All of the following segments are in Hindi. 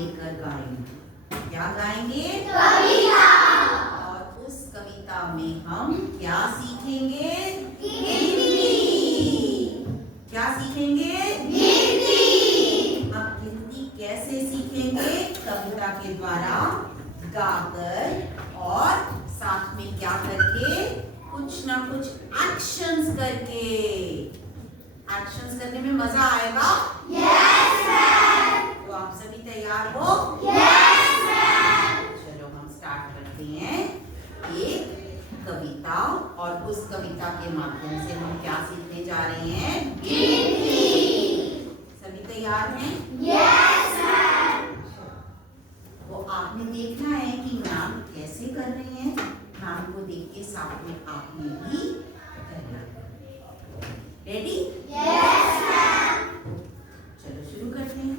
लेकर गाएंगे। क्या गाएंगे? कविता। और उस कविता में हम क्या सीखेंगे? गिनती। क्या सीखेंगे? गिनती। अब गिनती कैसे सीखेंगे? कविता के द्वारा गाकर और साथ में क्या करके, कुछ ना कुछ एक्शंस करके। एक्शंस करने में मजा आएगा? Yes ma'am. तो आप सभी तैयार हो? Yes ma'am. चलो हम स्टार्ट करते हैं एक कविता, और उस कविता के माध्यम से हम क्या सीखने जा रहे हैं? गिनती। सभी तैयार हैं? Yes ma'am. वो आपने देखना है कि मैम कैसे कर रहे हैं। मैम को देख के साथ में आपने भी करना है। रेडी? Yes ma'am. चलो शुरू करते हैं।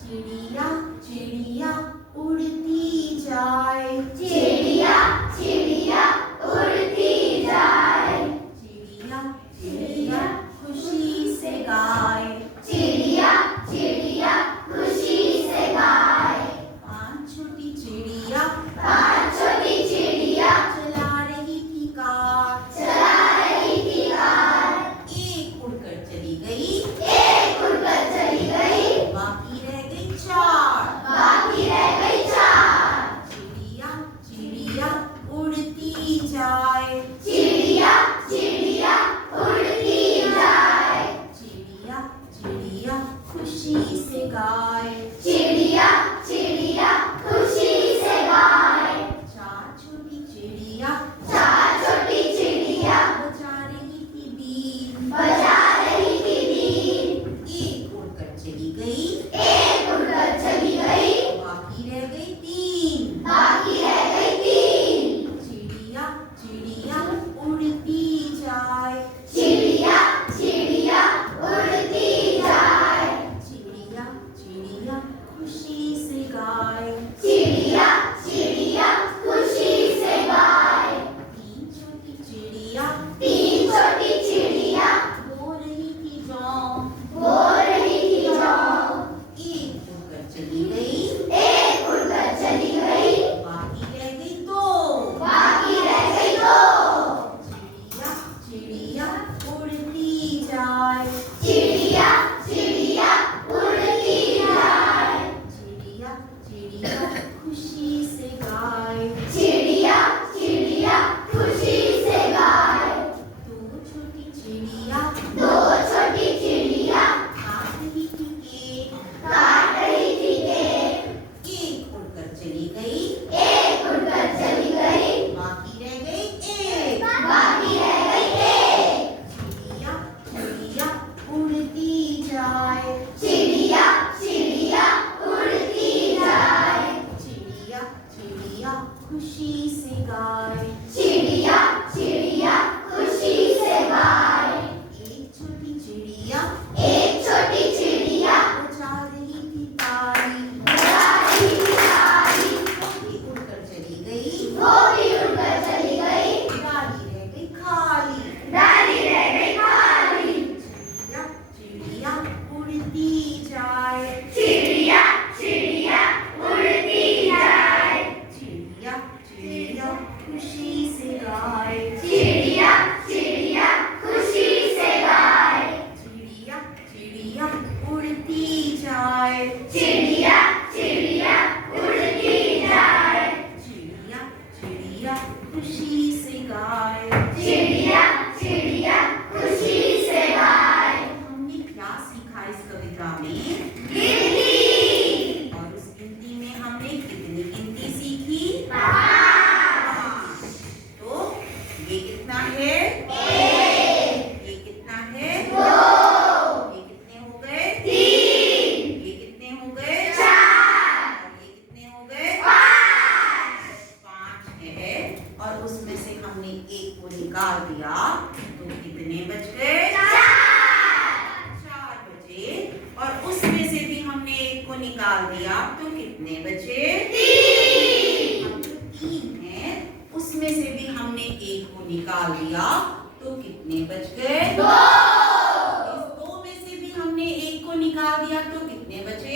चिड़िया चिड़िया उड़ती जाए, चिड़िया चिड़िया उड़ती जाए, चिड़िया चिड़िया खुशी से गाए, चिड़िया चिड़िया खुशी से गाए। पांच छोटी चिड़िया पांच छोटी चिड़िया चला रही थी कार, चला रही थी कार। एक उड़कर चली गई, एक उड़कर चली गई, बाकी रह गई चार। बाकी रह गई चार। चिड़िया चिड़िया उड़ती जाए, चिड़िया चिड़िया उड़ती जाए, चिड़िया चिड़िया खुशी से गाए, चिड़िया चिड़िया खुशी से गाए। चार छोटी चिड़िया चार छोटी चिड़िया बजा रही थी बीन, बजा रही थी बीन, एक उड़कर चली गई, एक उड़कर चली गई, बाकी रह गई तीन। बाकी रह गई तीन। चिड़िया चिड़िया उड़ती जाए, चिड़िया चिड़िया उड़ती जाए, चिड़िया चिड़िया खुशी से गाए, चिड़िया चिड़िया खुशी से गाए। तीन छोटी चिड़िया तीन छोटी चिड़िया बो रही थी जौ, बोल रही थी जौ, एक उड़कर चली गई, एक उड़कर चली गई, बाकी रह गई दो। बाकी रह गई दो। चिड़िया चिड़िया उड़ती जाए, चिड़िया चिड़िया उड़ती जाए, चिड़िया चिड़िया खुशी से गाए, चिड़िया चिड़िया खुशी से गाए। दो छोटी चिड़िया दो छोटी चिड़िया काट रही थी केक, काट रही थी केक, एक उड़कर चली गई, एक उड़कर चली गई, बाकी रह गई एक। बाकी रह गई एक। चिड़िया चिड़िया उड़ती जाए, चिड़िया चिड़िया उड़ती जाए, चिड़िया चिड़िया खुशी से गाए, चिड़िया चिड़िया खुशी से गाए। एक छोटी चिड़िया एक छोटी चिड़िया बजा रही थी ताली, बजा रही थी ताली, वो उड़कर चली गई, वो भी उड़कर चली गई, डाली रह गई खाली। डाली रह गई खाली। चिड़िया चिड़िया उड़ती जाए, चिड़िया चिड़िया उड़ती जाए, चिड़िया चिड़िया खुशी से गाए, चिड़िया चिड़िया खुशी से गाए, चिड़िया चिड़िया उड़ती जाए, चिड़िया चिड़िया उड़ती जाए, चिड़िया चिड़िया खुशी से गाए। चिड़िया चिड़िया खुशी से गाए। हमने क्या सीखा इस कविता में? गिनती। और उस गिनती में हमने कितनी गिनती सीखी? पाँच। तो ये कितना है? एक। ये कितना है? दो। ये कितने हो गए? तीन। ये कितने हो गए? चार। और ये कितने हो गए? पाँच। पांच है, और उसमें से हमने एक को निकाल दिया, तो कितने बच गए? चार बचे। और उसमें से भी हमने एक को निकाल दिया, तो कितने बचे? तीन। अब जो तीन है उसमें से भी हमने एक को निकाल दिया, तो कितने बच गए? दो। इस दो में से भी हमने एक को निकाल दिया, तो कितने बचे?